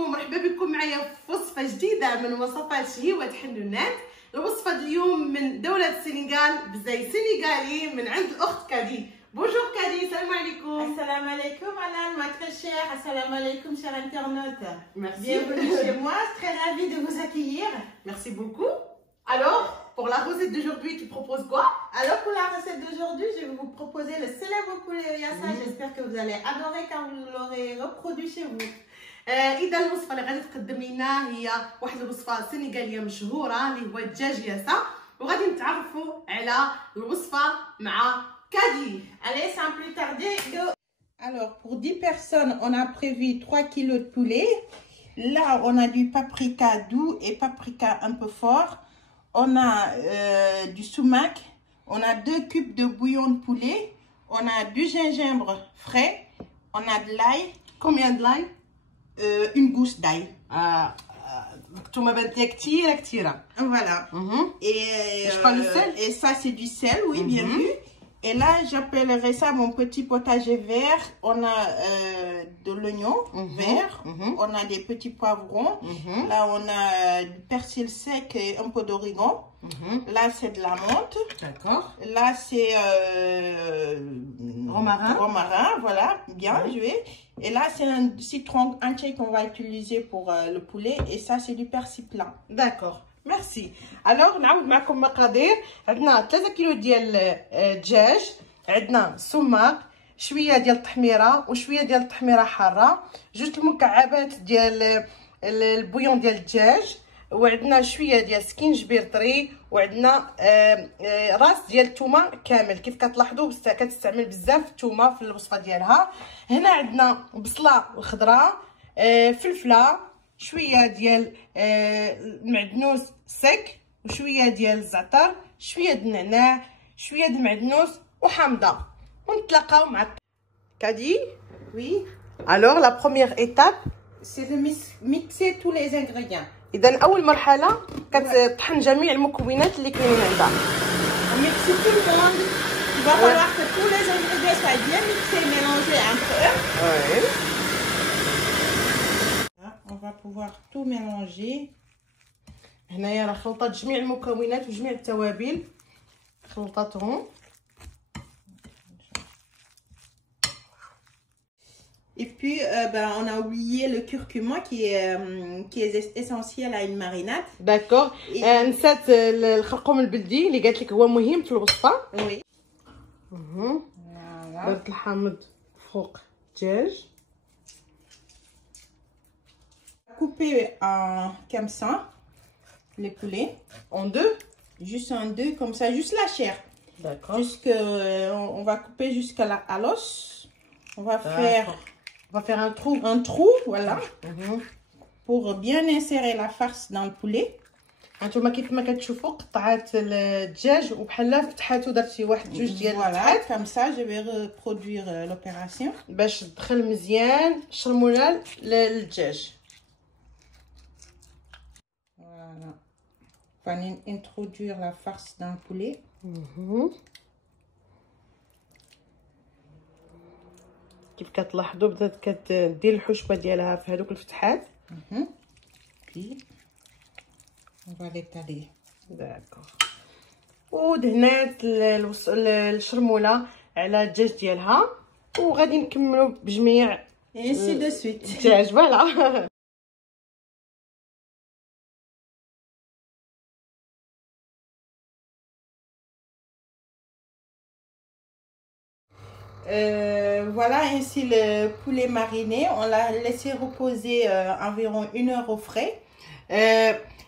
ومرحبا بكم معايا في وصفه جديده من وصفات شهيوه حنونات. الوصفه اليوم من دوله السنغال بزاي سنغالي من عند الاخت كادي. Bonjour Kadi, salam alaikum. Salam alaikum, Anan, ma très chère. Salam alaikum, chers internautes. Merci. Bienvenue chez moi, très ravie de vous accueillir. Merci beaucoup. Alors, pour la recette d'aujourd'hui, tu proposes quoi? Alors, pour la recette d'aujourd'hui, je vais vous proposer le célèbre poulet oyassa. J'espère que vous allez adorer quand vous l'aurez reproduit chez vous. اذا الوصفه اللي غادي تقدم لنا هي واحد الوصفه سنغاليه مشهوره اللي هو الدجاج ياسا، وغادي نتعرفوا على الوصفه مع كادي. Allez, sans plus tarder, go. Alors, pour 10 personnes, on a prévu 3 kg de poulet. Là, on a du paprika doux et paprika un peu fort. On a du sumac. On a 2 cubes de bouillon de poulet. On a du gingembre frais. On a de l'ail. Combien de l'ail? Une gousse d'ail. Voilà. Et, je prends le sel. Et ça, c'est du sel, oui, bien vu. Et là, j'appellerai ça mon petit potager vert. On a de l'oignon vert. On a des petits poivrons. Là, on a du persil sec et un peu d'origan. Là, c'est de la menthe. D'accord. Là, c'est romarin. Romarin, voilà, bien joué. Et là, c'est un citron entier qu'on va utiliser pour le poulet. Et ça, c'est du persil plat. D'accord. ميرسي. الوغ نعاود معكم مقادير. عندنا 3 كيلو ديال الدجاج، عندنا سماق، شويه ديال التحميره وشويه ديال التحميره حاره، 2 المكعبات ديال البويون ديال الدجاج، وعندنا شويه ديال سكينجبير طري، وعندنا راس ديال الثومه كامل. كيف كتلاحظوا كتستعمل بزاف الثومه في الوصفه ديالها. هنا عندنا بصله خضراء، فلفله، شويه ديال المعدنوس سك، وشويه ديال الزعتر، شويه ديال النعناع، شويه ديال المعدنوس وحامضه. ونتلاقاو مع كادي. Oui. Alors la première étape c'est de mixer tous les ingrédients. اذا اول مرحله كتطحن جميع المكونات اللي كاينين عندها. On mixe tout le monde. Il va falloir que tous les ingrédients soient bien mixés, mélangés entre eux. Ouais. On va pouvoir tout mélanger. هنايا راه خلطات جميع المكونات وجميع التوابل، خلطاتهم. Et puis, on a oublié le curcuma qui est essentiel à une marinade. داكوغ. نسات الخرقوم البلدي اللي قالت لك هو مهم في الوصفه. Oui. درت الحامض فوق الدجاج. Couper comme ça les poulets En deux. Juste en deux, comme ça, juste la chair. D'accord. On va couper jusqu'à l'os. On va faire un trou, voilà, pour bien insérer la farce dans le poulet. هانتوما كيف ما كتشوفوا قطعات الدجاج وبحال فتحاتو درتي واحد جوج ديال الفتحات. Comme ça, je vais reproduire l'opération باش تدخل مزيان الشرموله للدجاج. Voilà. On va introduire la farce dans le poulet. كيف كتلاحظوا بدات كدير الحشوه ديالها في هذوك الفتحات. Puis on va l'étaler. داكوغ. ودهنات الشرموله على الدجاج ديالها، وغادي نكملوا بجميع Et ainsi de suite. الدجاج. فوالا. Voilà ainsi le poulet mariné. On l'a laissé reposer environ 1 heure au frais.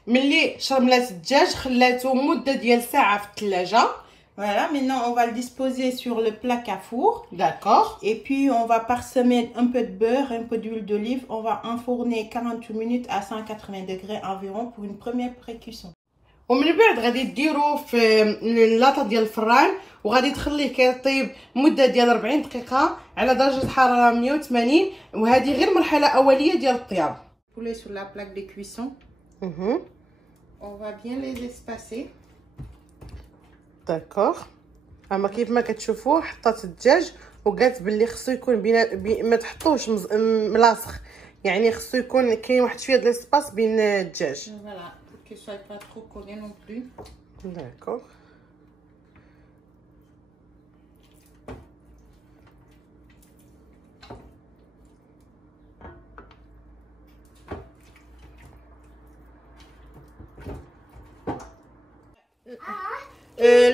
ملي شرملات الدجاج خلاتو مده ديال ساعه في الثلاجه. Voilà, maintenant on va le disposer sur le plat à four. D'accord. Et puis on va parsemer un peu de beurre, un peu d'huile d'olive. On va enfourner 48 minutes à 180 degrés environ pour une première pré-cuisson. ومن بعد غادي ديروه في اللاطه ديال الفران، وغادي تخليه كيطيب مده ديال 40 دقيقه على درجه حراره 180، وهذه غير مرحله اوليه ديال الطياب. Poulet sur la plaque de cuisson. On va bien les espacer. داكوغ. اما كيف ما كتشوفوا حطات الدجاج وقالت باللي خصو يكون ما تحطوش ملاصق، يعني خصو يكون كاين واحد شويه د ليسباس بين الدجاج. Voilà, pour qu'il soit pas trop collé non plus. داكوغ.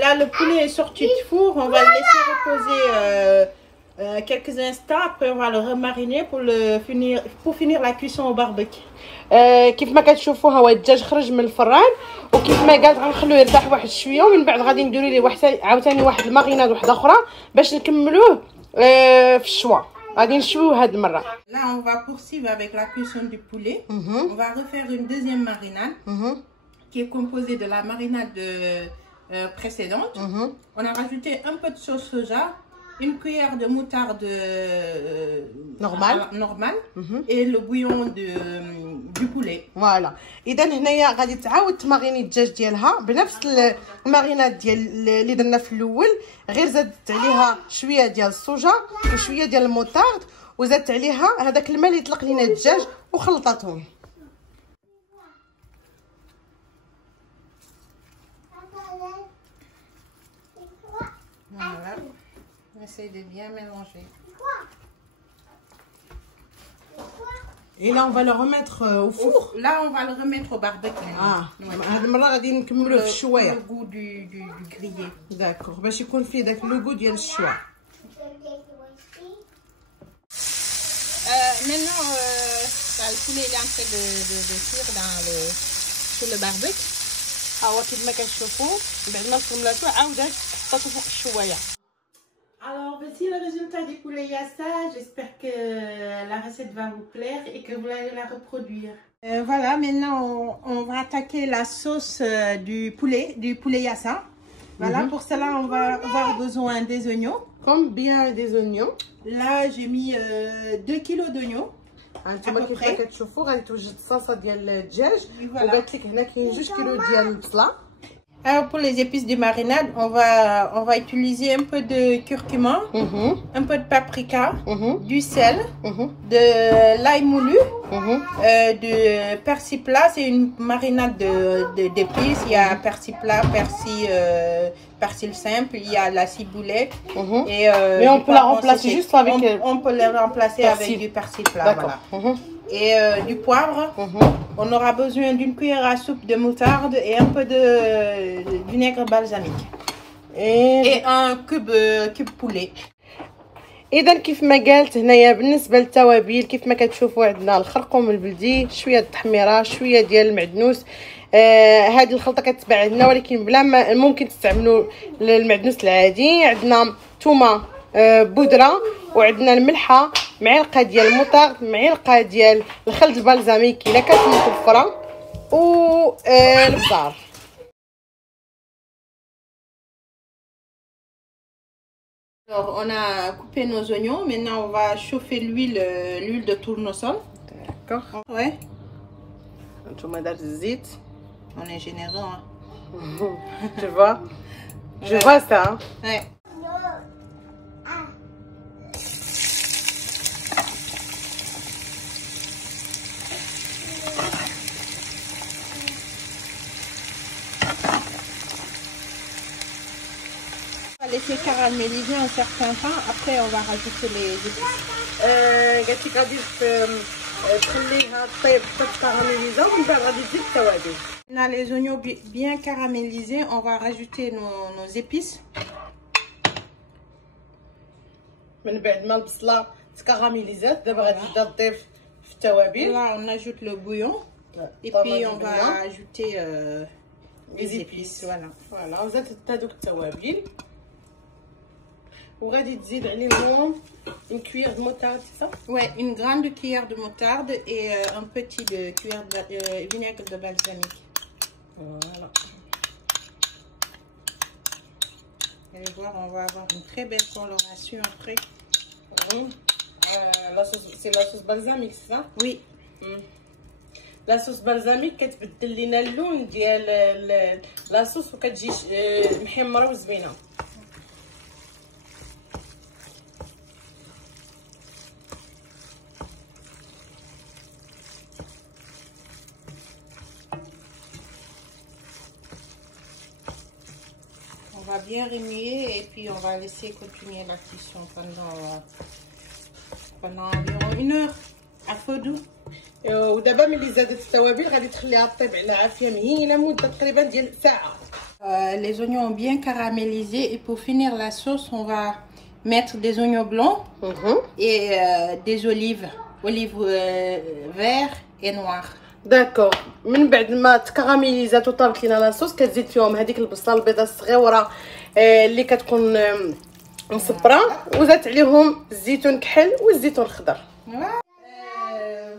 Là, le poulet est sorti du four. On va le laisser reposer quelques instants. Après, on va le remariner pour finir la cuisson au barbecue. كيف ما كتشوفوا ها هو الدجاج خرج من الفران، وكيف ما قالت غنخلوه يرتاح واحد شويه، ومن بعد غادي نديروا ليه عاوتاني واحد الماريناد واحده اخرى باش نكملوه في الشوا. غادي نشويوه هاد المره. Là, on va poursuivre avec la cuisson du poulet. On va refaire une deuxième marinade qui est composée de la marinade précédente. On a rajouté un peu de sauce soja, une cuillère de moutarde normale et le bouillon du poulet. فوالا. اذا هنايا غادي تعاود تماريني الدجاج ديالها بنفس الماريناد ديال اللي درنا في الاول، غير زادت عليها شويه ديال الصوجا وشويه ديال الموطارد، وزادت عليها هذاك الماء اللي طلق لينا الدجاج وخلطاتهم. Voilà. On essaye de bien mélanger. Et là on va le remettre au four. Là, on va le remettre au barbecue. هاد المره غادي نكملوه في الشوايه. Le goût du grillé. داكوغ، باش يكون فيه داك لوغو ديال الشوا. Maintenant, le poulet il est en train de cuire sur le barbecue. ها هو كيف ما كتشوفوا بعد ما صملاتو عاودت حطاتو فوق الشوايه. Alors, voici le résultat du poulet yassa. J'espère que la recette va vous plaire et que vous allez la reproduire. Voilà, maintenant on va attaquer la sauce du poulet yassa. Voilà, pour cela on va avoir besoin des oignons. Combien des oignons? Là, j'ai mis 2 kilos d'oignons. هانتوما كيف ما كتشوفوا غادي توجد الصلصه ديال الدجاج، وقالت لك هنا كاين 2 كيلو ديال البصله. Alors pour les épices de marinade, on va utiliser un peu de curcuma, un peu de paprika, du sel, de l'ail moulu, de persil plat. C'est une marinade d'épices. Il y a persil plat, persil simple, il y a la ciboulette. Mais on peut la remplacer juste avec... On peut la remplacer avec du persil plat. Voilà. Et du poivre. On aura besoin d'une cuillère à soupe de moutarde et un peu de vinaigre balsamique. Et un cube poulet. اذا كيف ما قالت هنايا بالنسبه للتوابل كيف ما كتشوفوا عندنا الخرقوم البلدي، شويه التحميره، شويه ديال المعدنوس. هذه الخلطه كتباع عندنا، ولكن بلا ما ممكن تستعملوا المعدنوس العادي. عندنا ثومه بودره، وعندنا الملحه، معلقه ديال الموطارد، معلقه ديال الخل البلزميك الا كانت متوفره، و البزار. Alors, on a coupé nos oignons. Maintenant, on va chauffer l'huile de tournesol. D'accord. Ouais. On est généreux, hein. Tu vois? Je vois ça. Hein? Ouais. On va laisser caraméliser un certain temps. Après, on va rajouter les épices. قالت لك غادي تخليها طيب كاراميليزا ومن بعد غادي تزيد التوابل. On a les oignons bien caramélisés. On va rajouter nos épices. من بعد ما البصله تكاراميليزات دابا غادي تبدا تضيف في التوابل. Là, on ajoute le bouillon. Et puis, on va ajouter les épices. Voilà. وزادت هذوك التوابل. وغادي تزيد عليهم une cuillère de moutarde, c'est ça? Ouais, une grande cuillère de moutarde et un petit cuillère de vinaigre de balsamique. Voilà. Vous allez voir, on va avoir une très belle coloration après. C'est la sauce balsamique, c'est ça? Oui. لا صوص بلزميك كتبدل لينا اللون ديال لا صوص وكتجي محمره وزوينه. va bien remuer et puis on va laisser continuer la cuisson pendant environ 1 heure à feu doux. ودابا ملي زادت التوابل غادي تخليها طيب على عافيه مهيله مده تقريبا ديال ساعه. Les oignons ont bien caramélisé et pour finir la sauce, on va mettre des oignons blancs et des olives verts et noirs. داكور. من بعد ما تكراميليزات وطابت لينا لاصوص كتزيد فيهم هذيك البصله البيضاء الصغيره اللي كتكون مصبره وزادت عليهم الزيتون كحل والزيتون الخضر.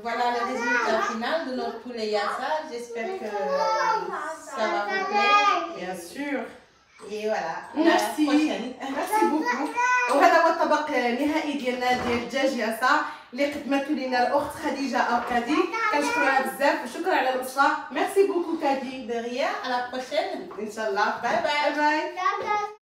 Voilà le résultat final de notre poulet yassa. J'espère que ça va vous plaire. Bien sûr. Et voilà. Merci. Merci beaucoup. وهذا هو الطبق النهائي ديالنا ديال الدجاج ياسا اللي قدمته لنا الاخت خديجه أركادي. كنشكرها بزاف وشكرا على الوصفه. ميرسي بوكو كادي. De rien. À la prochaine. ان شاء الله. Bye bye. باي باي.